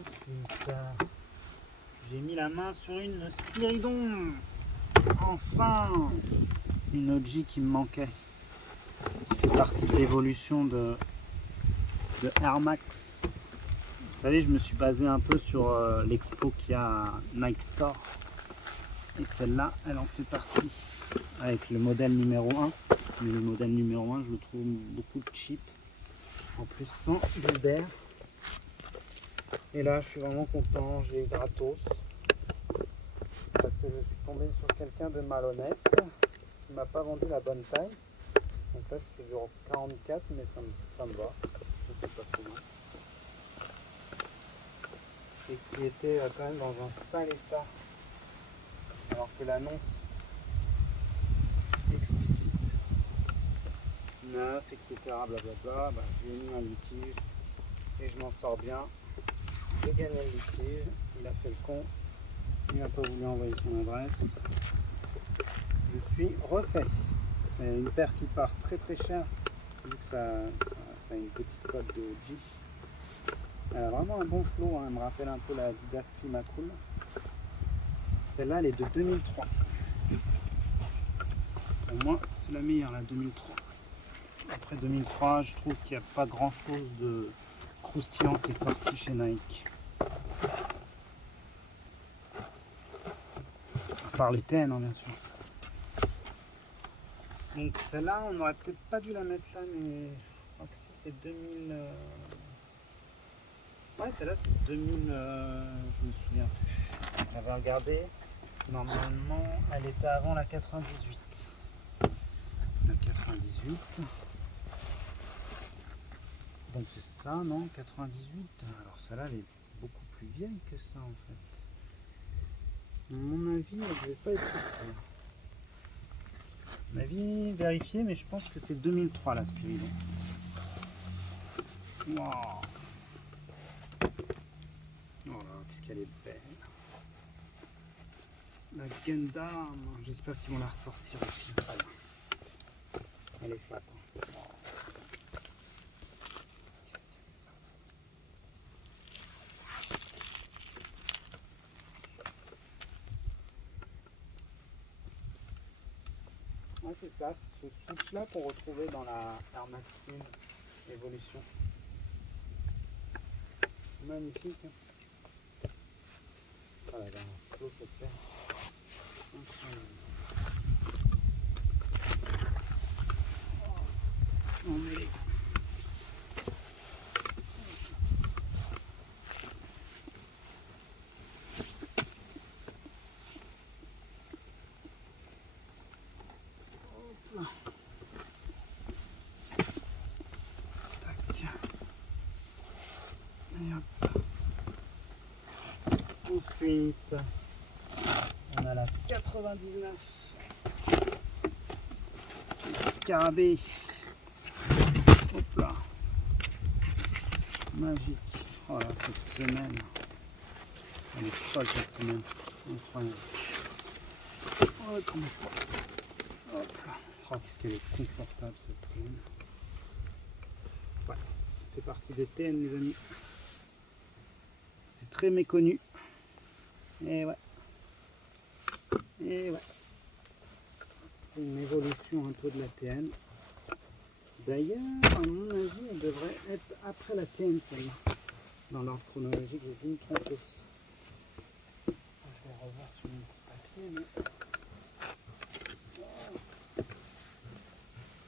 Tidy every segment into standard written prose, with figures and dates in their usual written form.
Ensuite, j'ai mis la main sur une Spiridon. Enfin, une OG qui me manquait. Qui fait partie de l'évolution de Air Max. Vous savez, je me suis basé un peu sur l'expo qu'il y a à Nike Store. Et celle-là, elle en fait partie. Avec le modèle numéro 1. Mais le modèle numéro 1, je le trouve beaucoup cheap. En plus, sans bulle d'air. Et là, je suis vraiment content. J'ai eu gratos. Parce que je suis tombé sur quelqu'un de malhonnête. Qui m'a pas vendu la bonne taille. Donc là, je suis sur 44, mais ça me va. Je sais pas trop mal. Et qui était quand même dans un sale état. Alors que l'annonce explicite, neuf, etc. Blablabla, bah, je lui ai mis un litige et je m'en sors bien. J'ai gagné le litige, il a fait le con, il n'a pas voulu envoyer son adresse. Je suis refait. C'est une paire qui part très très cher, vu que ça a une petite cote de OG. Elle a vraiment un bon flow, hein. Elle me rappelle un peu la Adidas Climacool. Celle-là, elle est de 2003. Pour moi, c'est la meilleure, la 2003. Après 2003, je trouve qu'il n'y a pas grand-chose de croustillant qui est sorti chez Nike. À part les TN, hein, bien sûr. Donc celle-là, on n'aurait peut-être pas dû la mettre là, mais je crois que si c'est 2000... Ouais, celle-là, c'est 2000... je me souviens plus. J'avais regardé. Normalement, elle était avant la 98. La 98. Donc c'est ça, non? 98. Alors celle-là, elle est beaucoup plus vieille que ça, en fait. À mon avis, elle ne devait pas être ça. À mon avis, vérifié, mais je pense que c'est 2003, la Spiridon. Waouh! Oh là, qu'est-ce qu'elle est belle. La Gundam, j'espère qu'ils vont la ressortir aussi. Elle est fat. Hein. Ouais, c'est ça, c'est ce switch là qu'on retrouvait dans la Air Max 1 Evolution. Magnifique. Hein. Voilà, elle a un flow cette paire. Incroyable. On met les... Hop là. Tac. Et hop. Ensuite, on a la 99. Scarabée. Hop là. Magique. Oh là, cette semaine. Elle est folle cette semaine. Incroyable. Oh, comment hop là. Oh, qu'est-ce qu'elle est confortable cette TN. Ouais, ça fait partie des TN les amis. C'est très méconnu. Et ouais. Et ouais. C'est une évolution un peu de la TN. D'ailleurs, à mon avis, elle devrait être après la TN celle-là. Dans l'ordre chronologique, j'ai dû me tromper. Je vais revoir sur mon petit papier, mais...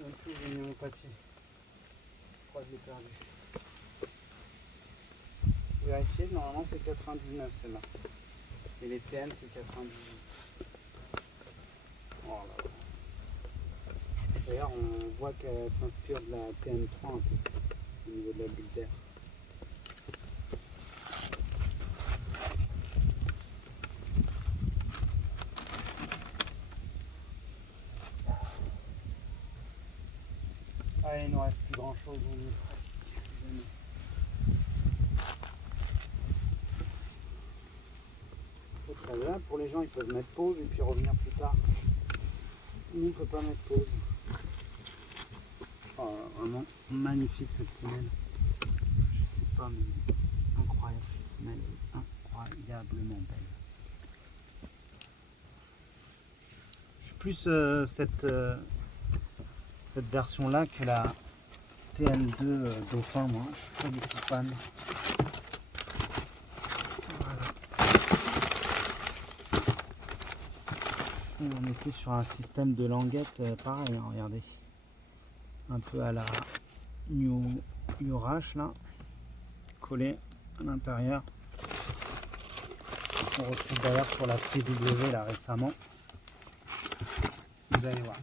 Un coup, j'ai mis mon papier. Je crois que je l'ai perdu. Vérifier, normalement c'est 99 celle-là. Et les TN c'est 98. Oh là là. D'ailleurs, on voit qu'elle s'inspire de la TN3 un peu, au niveau de la bulle d'air. Allez, il ne nous reste plus grand chose, on y est presque. C'est très bien, pour les gens ils peuvent mettre pause et puis revenir plus tard. Nous on ne peut pas mettre pause. Oh, vraiment magnifique cette semelle. Je sais pas, mais c'est incroyable cette semelle. incroyablement belle. Je suis plus cette version-là que la TN2 Dauphin, moi. Je suis pas du tout fan. On était sur un système de languette pareil, hein, regardez. Un peu à la New Urash là, collé à l'intérieur. Ce qu'on retrouve d'ailleurs sur la TW là récemment. Vous allez voir.